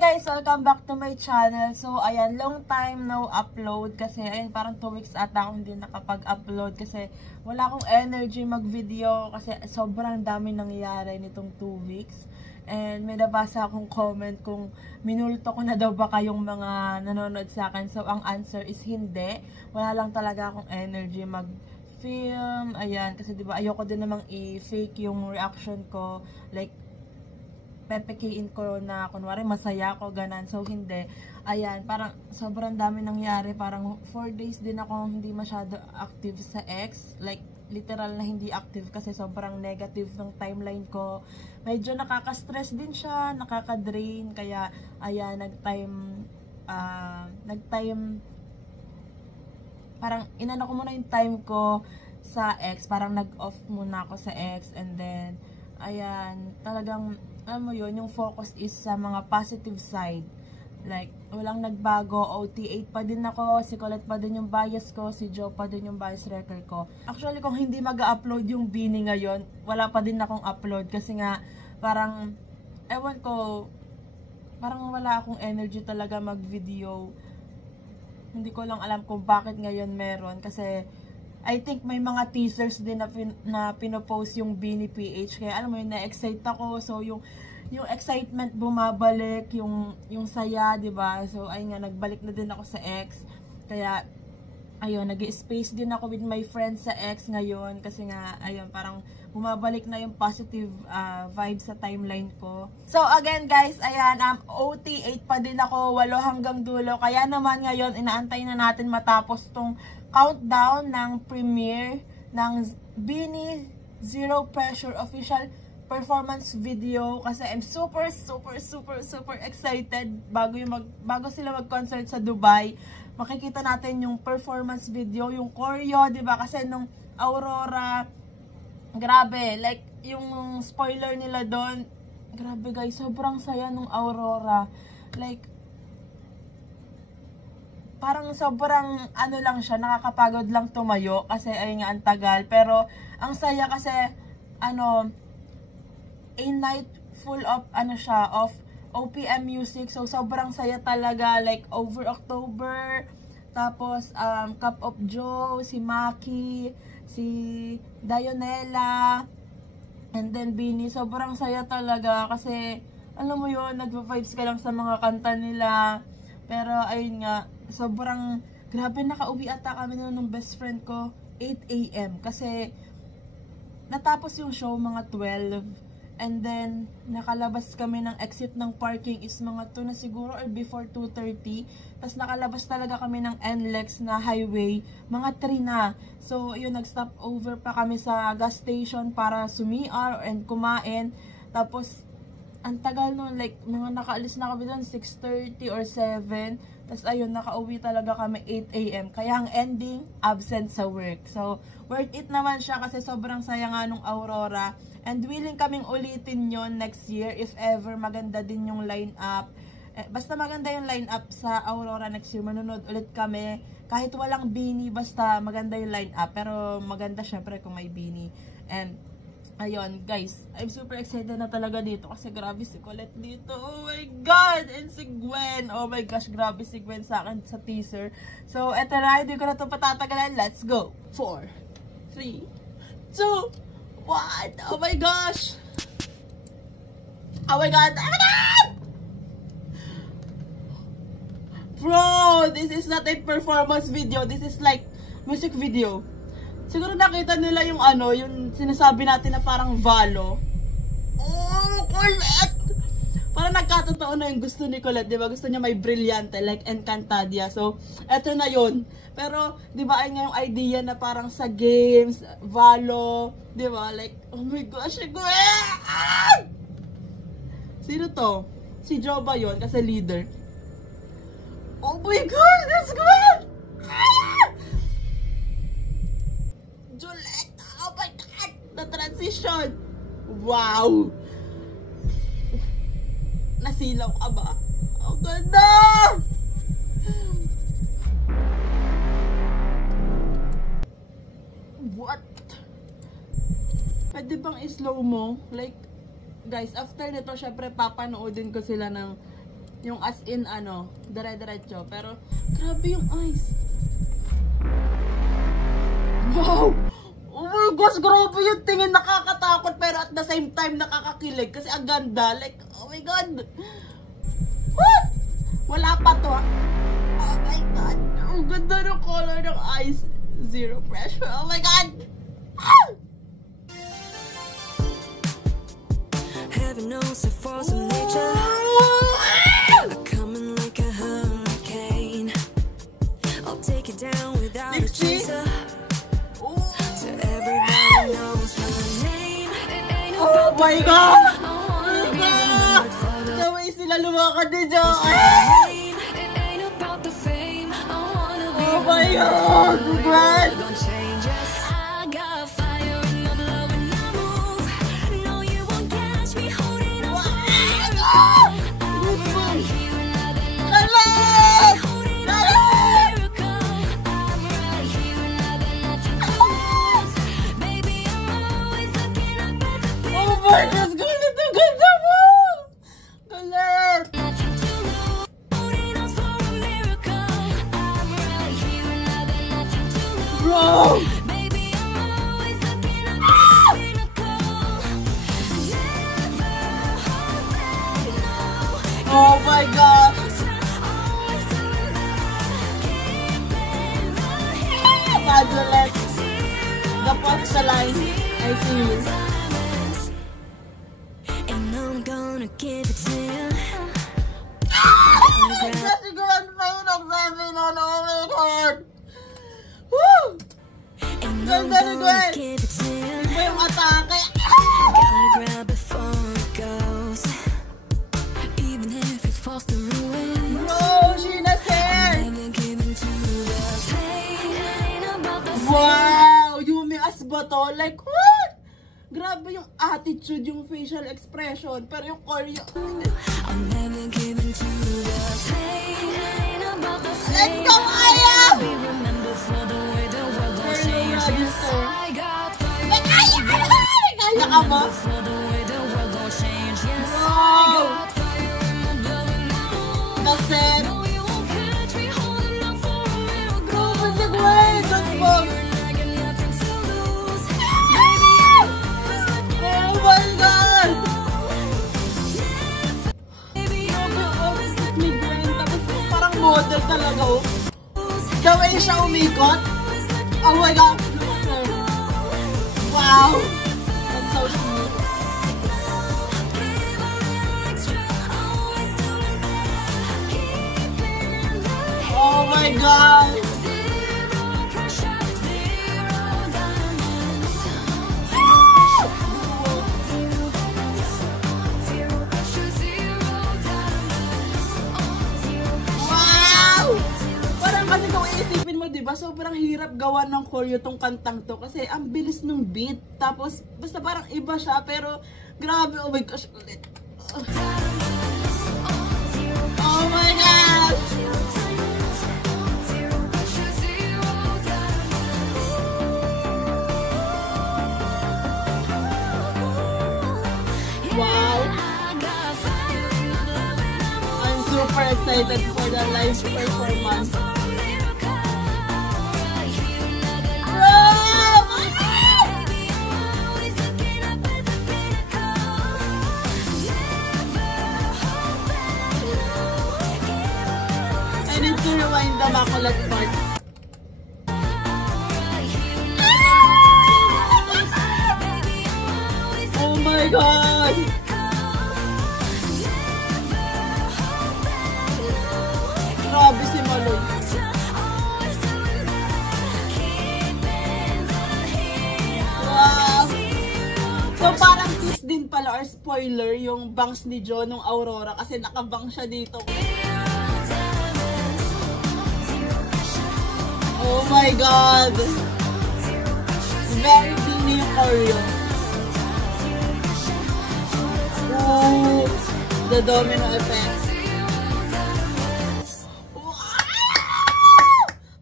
guys! Welcome back to my channel. So, ayan, long time no upload kasi, ayan, parang 2 weeks ata ako hindi nakapag-upload kasi wala akong energy mag-video kasi sobrang dami nangyayari nitong 2 weeks. And may nabasa akong comment kung minulto ko na daw ba kayong mga nanonood sa akin. So, ang answer is hindi. Wala lang talaga akong energy mag-film. Ayan, kasi diba ayoko din namang i-fake yung reaction ko. Like, pepekein ko na kunwari masaya ako, ganan. So, hindi. Ayan, parang sobrang dami nangyari. Parang 4 days din ako hindi masyado active sa X. Like, literal na hindi active kasi sobrang negative ng timeline ko. Medyo nakaka-stress din siya, nakaka-drain. Kaya, ayan, parang inano ko muna yung time ko sa X. Parang nag-off muna ako sa X. And then, ayan, talagang alam mo yun, yung focus is sa mga positive side. Like, walang nagbago, OT8 pa din ako, si Colette pa din yung bias ko, si Joe pa din yung bias wrecker ko. Actually, kung hindi mag-upload yung Bini ngayon, wala pa din akong upload kasi nga, parang, ewan ko, parang wala akong energy talaga mag-video. Hindi ko lang alam kung bakit ngayon meron kasi, I think may mga teasers din na pinopost yung Bini PH. Kaya alam mo yun, na-excite ako. So, yung excitement bumabalik, yung saya, diba? So, ayun nga, nagbalik na din ako sa X. Kaya, ayun, nag-space din ako with my friends sa X ngayon. Kasi nga, ayun, parang bumabalik na yung positive vibe sa timeline ko. So, again, guys, ayan, OT8 pa din ako, 8 hanggang dulo. Kaya naman ngayon, inaantay na natin matapos tong countdown ng premiere ng Bini Zero Pressure official performance video kasi I'm super excited bago sila mag-concert sa Dubai. Makikita natin yung performance video, yung choreo, 'di ba? Kasi nung Aurora, grabe, like yung spoiler nila doon, grabe guys, sobrang saya nung Aurora. Like parang sobrang ano lang siya, nakakapagod lang tumayo kasi ayun nga ang tagal. Pero ang saya kasi ano, a night full of ano siya, of OPM music. So sobrang saya talaga, like Over October, tapos Cup of Joe, si Maki, si Dionella, and then Bini. Sobrang saya talaga kasi alam mo yun, nagva-vibes ka lang sa mga kanta nila. Pero ayun nga, sobrang grabe, nakauwi ata kami ng best friend ko 8 AM kasi natapos yung show mga 12 and then nakalabas kami ng exit ng parking is mga 2 na siguro or before 2:30. Tapos nakalabas talaga kami ng NLEX na highway mga 3 na. So yun, nag-stop over pa kami sa gas station para sumiar and kumain. Tapos ang tagal nun, like, mga nakaalis na kami doon, 6:30 or 7. Tapos, ayun, nakauwi talaga kami 8 AM. Kaya ang ending, absent sa work. So, worth it naman siya kasi sobrang saya nga nung Aurora. And willing kaming ulitin yon next year if ever maganda din yung line-up. Basta maganda yung line-up sa Aurora next year, manunod ulit kami. Kahit walang Bini, basta maganda yung line-up. Pero maganda syempre kung may Bini. And ayun, guys, I'm super excited na talaga dito kasi grabe si Colette dito. Oh my God! And si Gwen. Oh my gosh, grabe si Gwen sa akin sa teaser. So, eto na, hindi ko na ito patatagalan. Let's go! 4, 3, 2, 1. Oh my gosh! Oh my God! Oh my God! Bro, this is not a performance video. This is like music video. Siguro nakita nila yung ano, yung sinasabi natin na parang Valo. Oh, Colette! Parang nagkatotoo na yung gusto ni Colette, di ba? Gusto niya may brilyante, like Encantadia. So, eto na yun. Pero, di ba, ay nga yung idea na parang sa games, Valo, di ba? Like, oh my gosh, sino to? Si Joe ba yun? Kasi leader. Oh my God, that's good! Transition. Wow. Nasilaw ka ba? Oh, ganda. What? Pwede bang i-slow mo? Like, guys, after nito, syempre papanoodin ko sila ng Yung as in, ano, dire-diretso. Pero, grabe yung eyes. Wow! Oh my gosh, grabe yung tingin. Nakakatakot, pero at the same time, nakakakilig. Kasi ang ganda. Like, oh my God! What? Wala pa to, ha? Oh my God! Ang ganda ng color ng eyes. Zero pressure. Oh my God! Ah! Heaven knows the force of nature. Coming like a hurricane. I'll take it down without a chaser. So everybody knows my name. It ain't Oh about my the God! fame. I wanna be remembered for the Gawin sila lumakad din dyan. name. It ain't about the fame. I wanna be Oh my remembered God! for the Brad! Gonna change us. I got fire in my blood when I move. No, you won't catch me holding on for a miracle. I'm right here and nothing holding on for a miracle. I'm right here and nothing to lose. Baby, I'm always looking up at the Oh my God! Galit ang ganda mo! Galit! nothing to lose. Holding on for a miracle. I'm right here and nothing to lose. Bro! Baby, I'm always looking up at the pinnacle. Never hold back, no. Oh my God! Always surrender. Keeping the heat. Madeline, the pasta line. I see you. And I'm gonna give it to you. Nasiguran pa yun ang sabi nun. Oh my God! Woo! And I'm Ganda ni gonna Gwen! give it to you. Iba yung atake. Gotta grab before it goes. Even if it falls to ruin. Bro, Sheena's hair! Never giving to the pain. Ain't about the Wow! Yumi as ba to? Like, what? Grabe yung attitude, yung facial expression. Pero yung choreo. I'm never giving to the pain. Ain't about the Let's fame. go, Aya! We remember for the way the world gon' Turn change. around, Yes, sir. I got fire. Kaya ka ba? Kaya ka ba? For the way the world gon' change. Yes, I Wow! got fire in my blood when I move. Kasi, No, you won't catch me holding on for a miracle. grabe si Gwen! Just bug! I got nothing to lose. Oh my God! Baby, Grabe, opposite ni Gwen. Tapos parang model talaga, oh. The way siya umikot. Oh my God! Wow! That's so smooth. Oh my God! Wow! Parang kasi kung iisipin mo, diba, sobrang hirap gawa ng choreo tong kantang to kasi ang bilis ng beat. Tapos, basta parang iba siya, pero grabe, oh my gosh, ulit. Oh my God! Wow! I'm super excited for the live performance. I need to rewind the makulat part. Oh my God! Grabe si Maloy. Wow! So parang twist din pala or spoiler yung bangs ni Jo nung Aurora kasi nakabang siya dito. Oh my God! Very beanie yung choreo. Oh, the domino effect. Wow!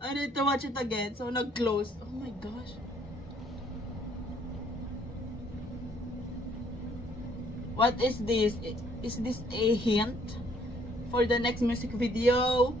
I need to watch it again. So, nag-close. Oh my gosh. What is this? Is this a hint for the next music video.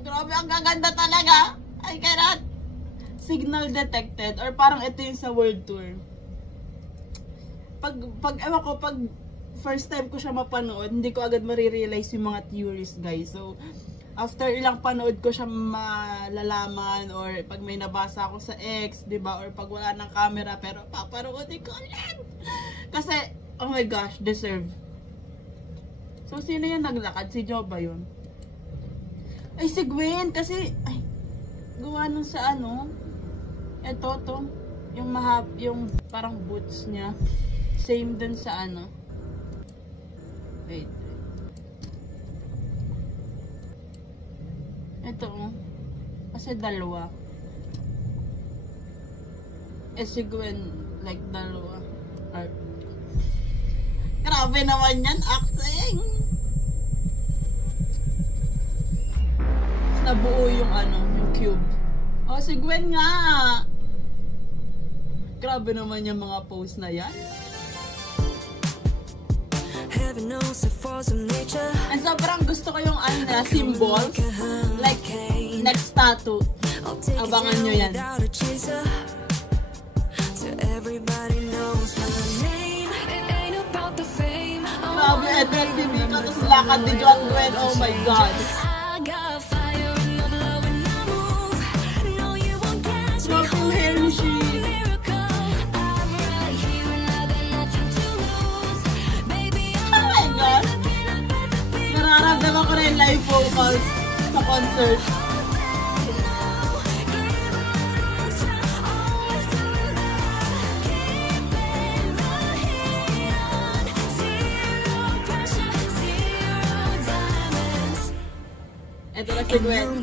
Grabe, ang gaganda talaga. I cannot. Signal detected. Or parang ito yung sa world tour. Ewan ko, pag first time ko siya mapanood, hindi ko agad marirealize yung mga theories, guys. So, after ilang panood ko siya malalaman, or pag may nabasa ako sa X, diba? Or pag wala ng camera, pero paparoodin ko ulit. Kasi, oh my gosh, deserve. So, sino yung naglakad? Si Joe ba yun? Ay, si Gwen. Kasi, ay, gawa nung sa ano, eto, to. Yung parang boots niya. Same dun sa ano. Wait. Ito, oh. Kasi dalawa. Eh, si Gwen, like, dalawa. Art. Grabe naman yan, acting! Nabuo yung ano, yung cube. Oh, si Gwen nga! Grabe naman yung mga pose na yan. And sobrang gusto ko yung ano na, symbols. Like, next tattoo. Abangan nyo yan. Grabe, Edward TV ka, tapos lakad ni John Gwen. Oh my God. Yung hair ni she. Oh my God. Nararamdaman ko rin live vocals sa concert. Ito na si Gwen.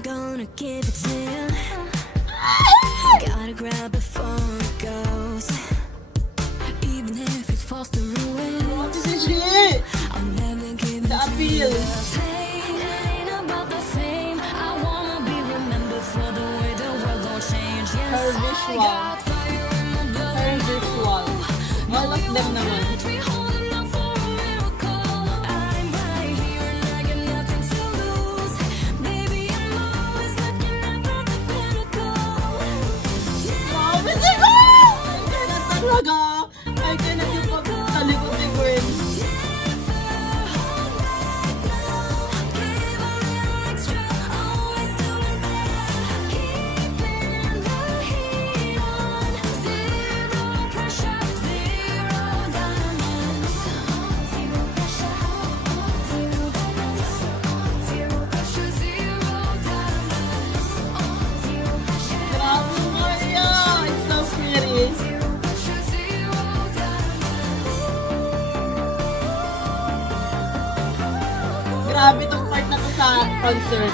Gotta grab before it goes. Even if it falls to ruin. What is it? I'll never give the appeal. Ain't about the fame. I wanna be remembered for the way the world gon' change. Her visual. Her visual. All of them naman. I cannot yung pagtalikod ni Gwen. Grabe Maria! It's so pretty. Grabe itong part na to sa concert.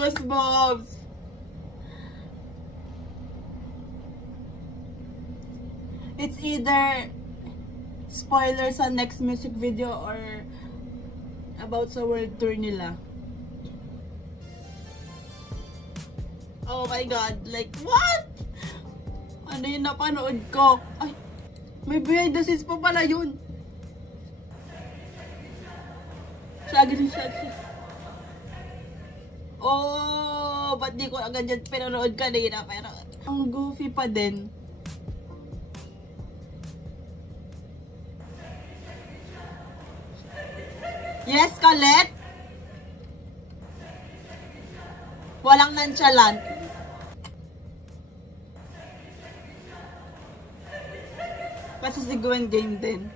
Goosebumps. It's either spoiler sa next music video or about sa world tour nila. Oh my God, like what? Ano yung napanood ko? Ay, may behind the scenes pa pala yun. Siya. Oh, ba't di ko agad dyan pinanood kanina, pero ang goofy pa din. Yes, Colette? Walang nonchalant. Kasi si Gwen game din.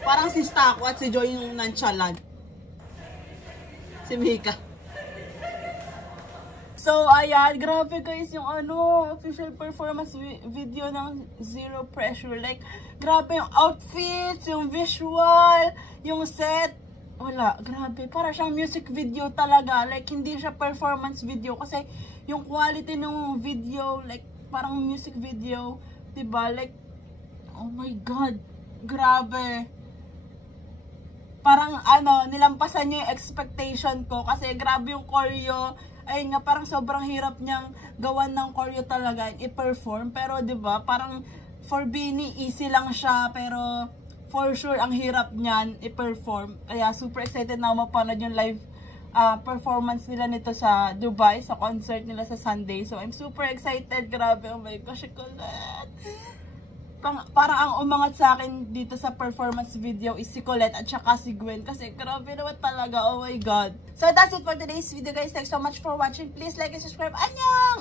Parang si Stako at si Joy yung nonchalant. Si Mika. So, ayan, grabe guys, yung official performance video ng Zero Pressure. Like, grabe yung outfits, yung visual, yung set. Wala, grabe. Para siyang music video talaga. Like, hindi siya performance video. Kasi, yung quality ng video, like, parang music video, diba? Like, oh my God, grabe. Parang, nilampasan niyo yung expectation ko. Kasi, grabe yung choreo. Ayun nga, parang sobrang hirap niyang gawan ng choreo talaga, i-perform. Pero, diba, parang for Beanie, easy lang siya. Pero, for sure, ang hirap niyan i-perform. Kaya, super excited na mapanood yung live performance nila nito sa Dubai, sa concert nila sa Sunday. So, I'm super excited. Grabe, oh my gosh, Colette. Parang ang umangat sa akin dito sa performance video is si Colette at saka si Gwen. Kasi grabe naman talaga, oh my God. So, that's it for today's video, guys. Thanks so much for watching. Please like and subscribe. Annyeong!